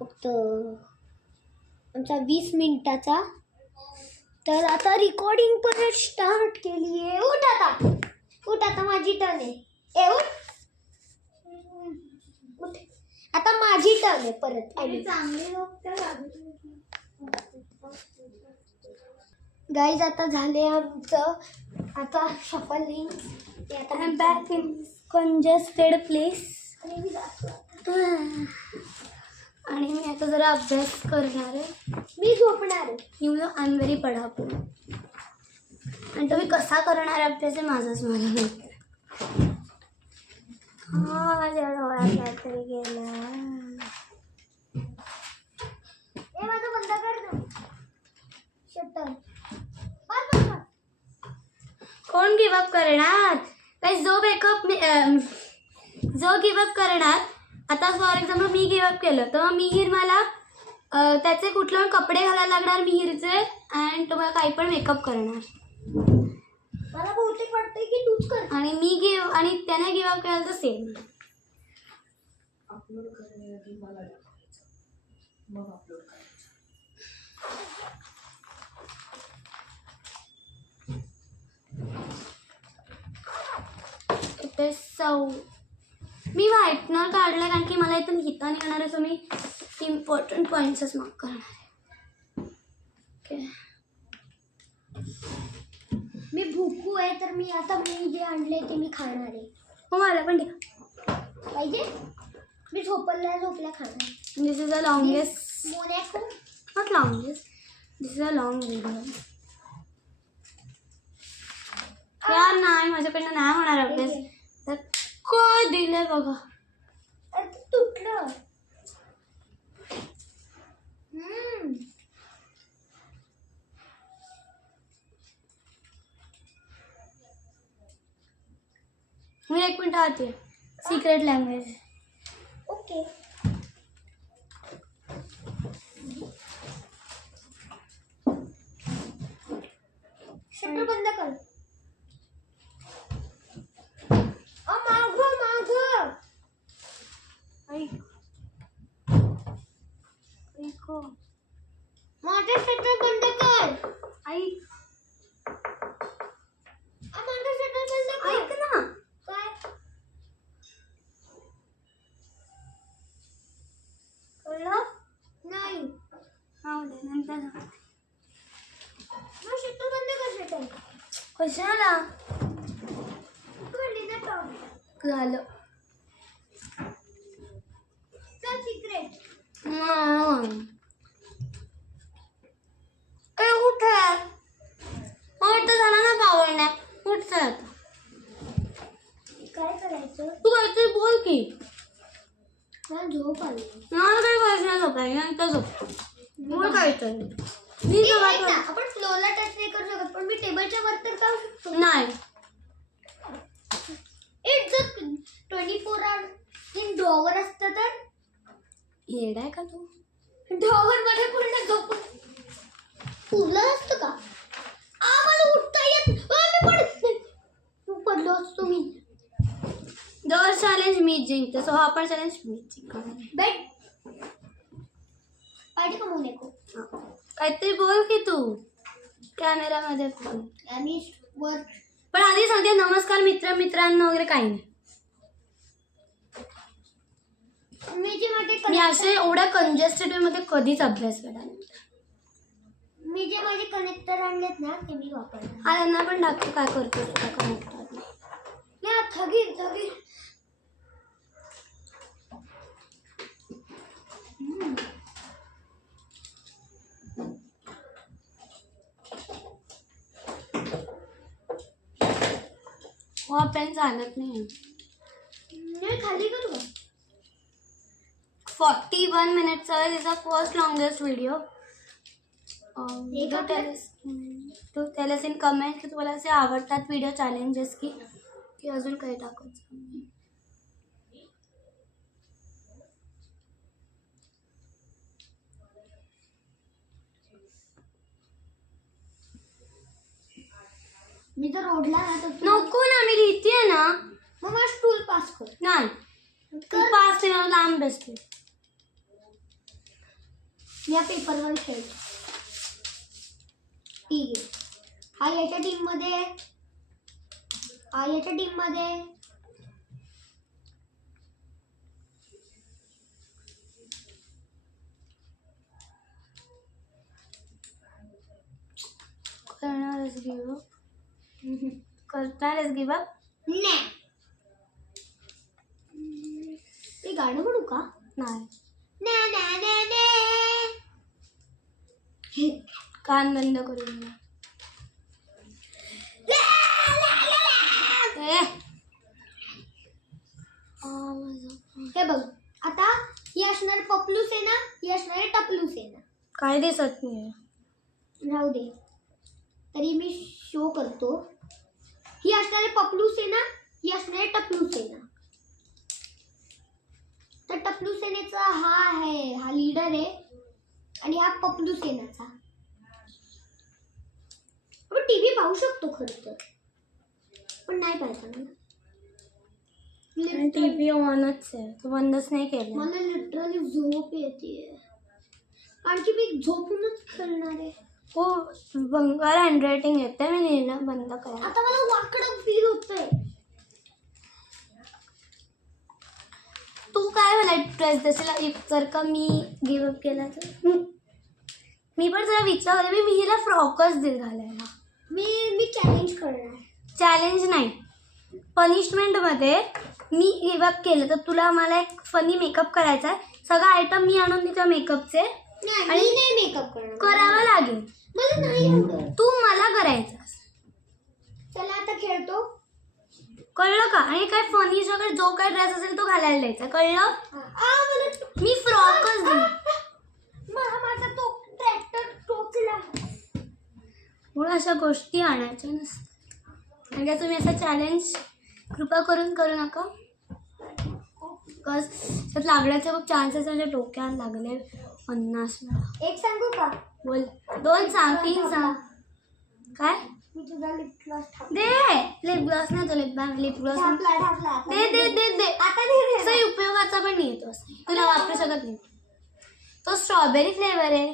फक्त आमचा 20 मिनिटाचा. तर आता रिकॉर्डिंग परत स्टार्ट केली आहे. उठ आता माझी टर्न आहे. उठ. आता माझी टर्न आहे परत. चांगले लोक गाईज आता झाले आमचं. आता shuffling. I am back in congested place. आणि मी आता जरा अभ्यास करणार आहे. मी झोपणार आहे. You know I am very पढापू. आणि तुम्ही कसा करणार अभ्यास आहे माझाच मला माहिती. हा माझ्या डोळ्यात काहीतरी गेलं. माझं बंद कर ना शटर. कोण गिवअप करणार. काही जो गिवअप करणार. आता फॉर एक्झाम्पल मी गिवअप केलं तर मग मिहीर मला त्याचे कुठले कपडे घालायला लागणार मिहीरचे. अँड तुम्हाला काही पण मेकअप करणार. मला बहुतेक वाटतंय की तूच कर. आणि त्याने गिवअप केलं तर सेम. मी व्हाईटनर काढलं कारण की मला इथून लिहिता नाही येणार आहे. सो मी इम्पॉर्टंट पॉईंट्सच मार्क करणार आहे. ओके. मी भूकू आहे तर मी जे आणले ते मी खाणार आहे. हो मला पण द्या. पाहिजे. मी झोपल्या खाणार. This is a longest. Monaco. Not longest. This is a long video. यार नाही माझ्याकडनं नाही होणार अभ्यास. तर काय दिलंय बघा. अरे ते तुटलं. मी 1 मिनिट आते. Secret language. ओके. शटर बंद कर. मागं. नाही सांगत. मग शेतू बंद कर शेतू. कशाला म्हणली ना टॉप. झालं चल सिक्रेट. उठ उठ झाला ना पावडण्या उठ आता. काय करायचं? तू काहीतरी बोल की. मला झोप आली. मला काही करायचं झोपायला नंतर झोपतो. बोल काहीतरी. मी ऐक जेव्हा ना, आपण फ्लोअरला टच नाही करू शकत पण मी टेबलच्या वर तर जाऊ शकतो. नाही इट्स जर 24 आवर इन ड्रॉवर असतं तर येडा आहे का तू. ड्रॉवर मध्ये पूर्ण झोपून तुला असतं का? मला उठता येत मी पडत नाही. तू पडलो असतो मी. दर चॅलेंज मीच जिंकते. सो हा पण चॅलेंज मीच जिंकणार. बेट पार्टी का मुझे को काहीतरी बोल की तू कॅमेरामध्ये. आम्ही वर पण आधी सांगते नमस्कार मित्रांनो वगैरे काही नाही. मी जे माझे मी असे एवढ्या कंजेस्टेड मध्ये कधीच अभ्यास केला नाही. मी जे माझे कनेक्टर आणलेत ना ते मी वापरणार. हा यांना पण दाखव काय करतो तुला कनेक्ट. या थगी थगी. हा पेन चालत नाही. नाही खाली करू. 41 मिनिट्स आहे तिचा फर्स्ट लॉंगेस्ट व्हिडिओ. तू त्यालाच इन कमेंट की तुम्हाला असे आवडतात व्हिडिओ चॅलेंजेस की अजून काही टाकायचं. मी जर ओढला ना तर नको ना मी लिहितीये ना. मग मला स्टूल पास कर. नाही तू पास नाही मला लांब बसते. या पेपरवर खेळ. ठीक आहे. हा याच्या टीम मध्ये आहे. हा याच्या टीम मध्ये आहे. करणारच गिव अप. करणारच गिव अप. नाही ते गाणं म्हणू का? नाही ना ना ना ना. कान बंद करून घे. हे बघ आता ही असणारे पपलू सेना ही असणारे टपलू सेना. काय दिसत नाही. राहू दे तरी मी शो करतो. ही असणारे पपलू सेना ही असणारे टपलू सेना. तर टपलू सेनेचा हा आहे हा लीडर आहे आणि हा पपलू सेनाचा. आपण टीव्ही पाहू शकतो खरं तर पण नाही पाहायचा मला. टीव्ही ऑनच आहे. तू बंदच नाही केलं. मला लिटरली झोप येते आणखी मी झोपूनच खेळणार आहे. हो बंगाल हँडरायटिंग येते. मी लिहिणं बंद करा. आता मला वाकडं फील होतंय. तू काय मला ड्रेस देशील जर का मी गिव्ह अप केला तर. मी पण जरा विचार करते. मी हिला फ्रॉकच देईल घालायला. मी चॅलेंज करणार. चॅलेंज नाही पनिशमेंटमध्ये मी गिव्ह अप केलं तर तुला मला एक फनी मेकअप करायचा आहे. सगळं आयटम मी आणून देतो मेकअपचे नाही आणि मी नाही मेकअप करणार. करावं लागेल. मला नाही आवडत. तू मला करायचं. चला आता खेळतो. कळलं का. आणि काय फनी वगैरे जो काय ड्रेस असेल तो घालायला द्यायचा. कळलं. मला मी फ्रॉकच देईन. माझा तो ट्रॅक्टर टोचला. म्हणून अशा गोष्टी आणायच्या नसतात. आणि तुम्ही असं चॅलेंज कृपा करून करू नका. बिकॉज त्यात लागण्याचे खूप चान्सेस म्हणजे डोक्यात लागले 50 वेळा. एक सांगू का? बोल. 2 सांग 3 सांग. काय मी तुझा लिप ग्लॉस दे. लिप ग्लॉस नाही तो लिप ग्लॉस ढापला. दे दे दे दे. आता नाही रे. काही उपयोगाचा पण नाही येतो. तुला वापरू शकत नाही. तो स्ट्रॉबेरी फ्लेवर आहे.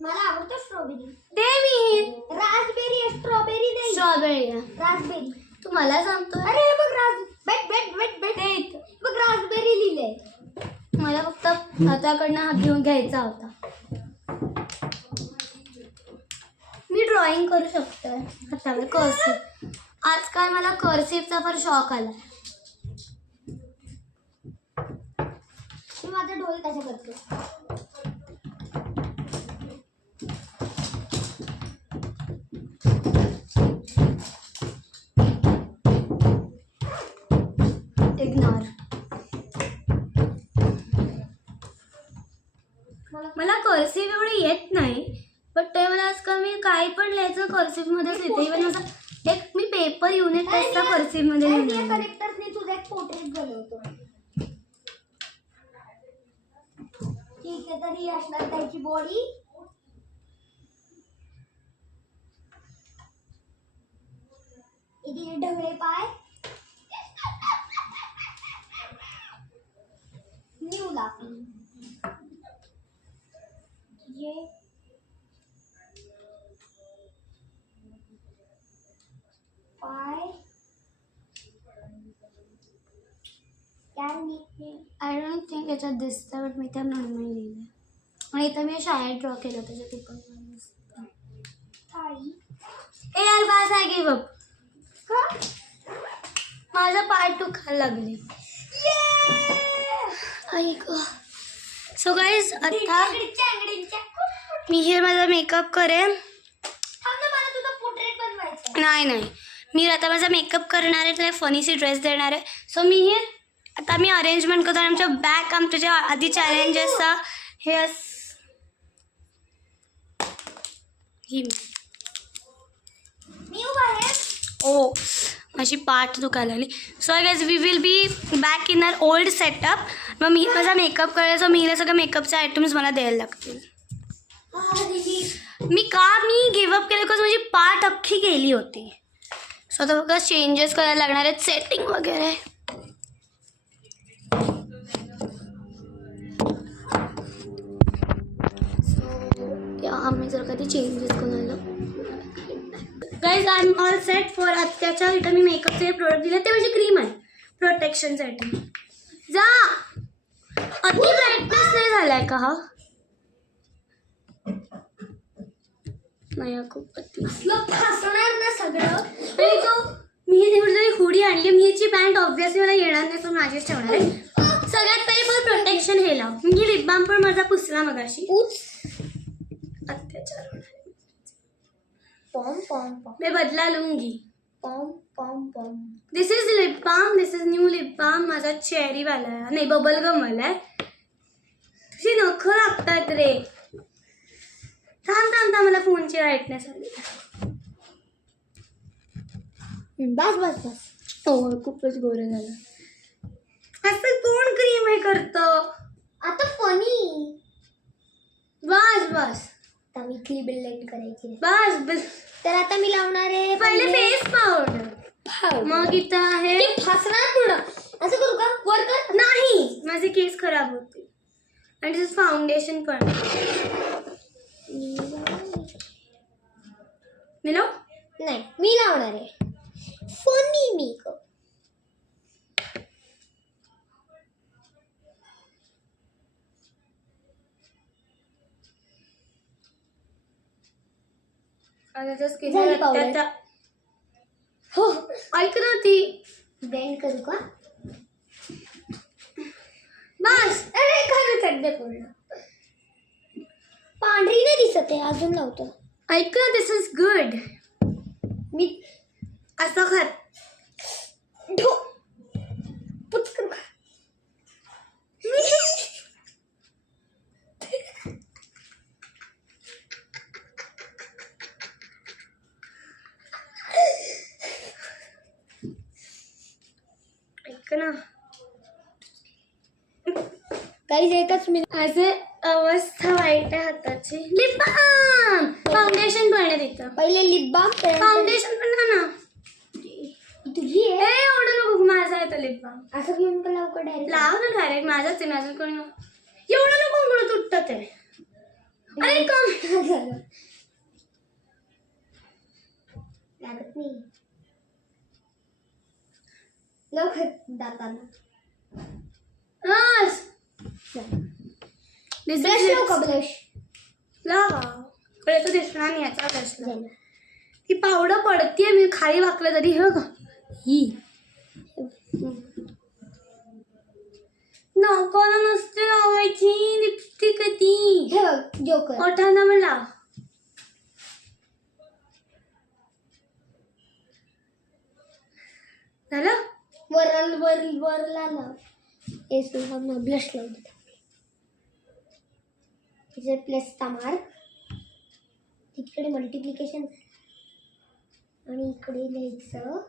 मला आवडतो स्ट्रॉबेरी. दे मी. रास्पबेरी आहे स्ट्रॉबेरी नाही. स्ट्रॉबेरी आहे. रास्पबेरी. तू मला सांगतोय. अरे हे बघ बेट दे इथं. बघ रास्पबेरी लिहिलंय. मला फक्त हाताकडनं हा घेऊन घ्यायचा होता. ड्रॉइंग करू शकतोय हातावर कर्सिव. आजकाल मला कर्सिवचा फार शॉक आला. मी माझा ढोल कसा करतो. इग्नोर. मला कर्सिव एवढं येत नाही, बट ते मला आजकाल मी काही पण लिहायचं कर्सिव मध्येच लिहिते. इव्हन माझा एक मी पेपर युनिट टेस्टचा कर्सिव मध्ये लिहिला. करेक्टरने तुझा एक पोर्ट्रेट बनवतो. ठीक आहे, तरी असणार त्याची बॉडी. इथे ढगळे पाय. New laughing. ये पाय. आय डोंट थिंक याच्यात दिसतं, बट मी त्या नॉर्मल लिहिलं. आणि इथं मी शाळेत ड्रॉ केलं त्याच्या पेपर. थाळी. ए यार बास आहे, गिव्ह अप. का? माझा पाय दुखायला लागले. ऐक. सो गाईज आता मी हे माझा मेकअप करेन. मला तुझा पोर्ट्रेट बनवायचा. नाही मी आता माझा मेकअप करणार आहे, तुला फनीसी ड्रेस देणार आहे. सो मी हे आता मी अरेंजमेंट करतो. आमच्या बॅक आमच्या जे आधी चॅलेंजेसचा हे मी उभा आहे. ओ माझी पाठ दुखायला लागली. So I guess we will be back in our old setup. मग मी माझा मेकअप करायचा, मी हिला सगळं मेकअपचे आयटम्स मला द्यायला लागतील. मी गिव्हअप केलं बिकॉज माझी पाठ अख्खी गेली होती. सो आता बघा चेंजेस करायला लागणार आहेत, सेटिंग वगैरे. आम्ही जर कधी चेंजेस करायला guys I am all set for. आत्याच्या इथं मी मेकअपचे प्रोडक्ट दिले, ते म्हणजे क्रीम आहे प्रोटेक्शनसाठी. जा अति ब्राईटनेस नाही झालाय का हा? नाही खूप अति फसणार ना सगळं. आणि तो मी हे निवडलेली हुडी आणली. मी ह्याची पॅन्ट ऑब्व्हियसली मला येणार नाही, तर माझीच ठेवणार आहे. सगळ्यात पहिले मला प्रोटेक्शन हे लाव. मी लिप बाम पण माझा पुसला मगाशी. अत्याचार होणार. पॉम पॉम पॉम. मैं बदला लूंगी. पॉम पॉम पॉम. This is lip balm. This is new lip balm. माझा चेरी वाला आहे, नाही बबल गम वाला आहे. तुझी नखं लागतात रे. थांब मला फोनची ब्राईटनेस आली. बस. हो खूपच गोरं झालं. असं कोण क्रीम हे करतं? आता फनी. बस आता मी क्लिप ब्लेंड करायची. बस. तर आता मी लावणार आहे पहिले फेस पावडर. मग इथं आहे फसणार पूर्ण. असं करू का? वर कर. नाही माझे केस खराब होते. आणि दिस फाउंडेशन पण मिलो नाही मी लावणार आहे फनी मेकअप. झाली powder. हो ऐक ना ती ब्लेंड करू का? बस. अरे खरं चढते पूर्ण. पांढरी नाही दिसत आहे, अजून लावतो. ऐक ना दिस इज गुड. मी असं खर पुच करू का? ऐक ना काही एकच मिनिट. असे अवस्था वाईट आहे हाताची. लिप बाम फाउंडेशन पण आहे तिथं. पहिले लिप बाम. फाउंडेशन पण ना तुझी आहे. एवढं नको माझा आहे तो लिप बाम. असं घेऊन का लवकर डायरेक्ट लाव ना डायरेक्ट. माझाच आहे. माझं कोणी एवढं नको मुळे तुटतं ते. अरे कम लागत नाही लवकर दाताला. बस ब्रश लावू का? ब्रश लावा तो दिसणार नाही याचा प्रश्न. ही पावडर पडतीये, मी खाली वाकलं तरी हे बघा ही नाकाला नसते लावायची लिपस्टिक ती. हे बघ जोकर. ओठांना पण लाव. झालं वरला लाव. हे सुद्धा ब्लश लावते. तिथे प्लसचा मार्क, तिकडे मल्टिप्लिकेशन आणि इकडे लिहायचं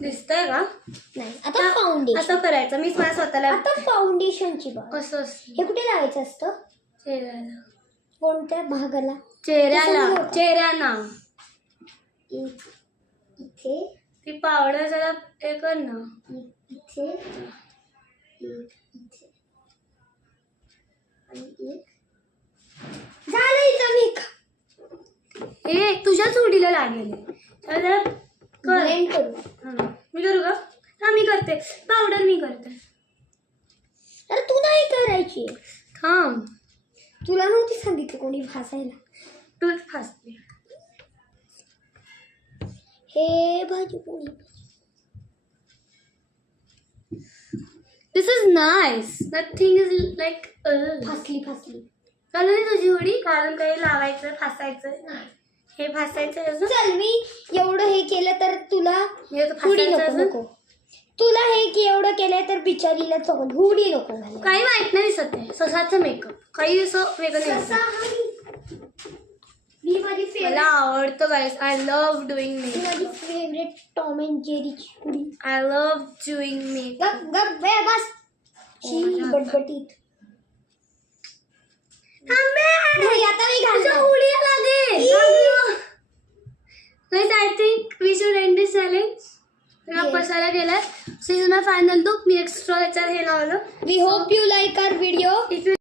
दिसतंय का? नाही. आता फाउंडेशन. असं करायचं. मी माझ्या स्वतःला आता फाउंडेशनची बात. कसं असतं हे कुठे लावायचं असतं? चेहऱ्याला. कोणत्या भागाला? चेहऱ्याना. एक इथे, ती पावडर जरा हे कर ना. एक इथे, एक इथे आणि एक. झालं इथं मेकअप. हे तुझ्या चुडीला लागेल. तर जरा कर. ब्लेंड करू. हा. मी करू का? हा मी करते. पावडर मी करते. अरे तू नाही करायची. थांब. तुला नव्हती सांगितलं कोणी भासायला. तूच फासते. हे भाजी कोणी. This is nice. Nothing is like फासली. चालू नाही तुझी उडी. कारण काही लावायचं फासायचं नाही. हे फासायचं अजून. चल मी एवढं हे केलं तर तुला हे तर हुडी फासायचं नको अजून. नको. तुला हे की एवढं केलं तर बिचारीला चवल हुडी नको घालायला. काही माहित नाही दिसत आहे. ससाचं मेकअप काही असं वेगळं नाही दिसत. मी माझी मला फेवरेट आवडतं गाईस. आय लव्ह डुईंग माझी मेकअप. फेवरेट टॉम अँड जेरीची hoodie. I love doing makeup. गप बे बस. शी बटबटीत. नाही, आता मी घालणार. Guys, I think we should end this challenge. Yes. पसारा केलाय. So this is my final look. Me extra याच्यात हे लावलं. We hope you like our video. If you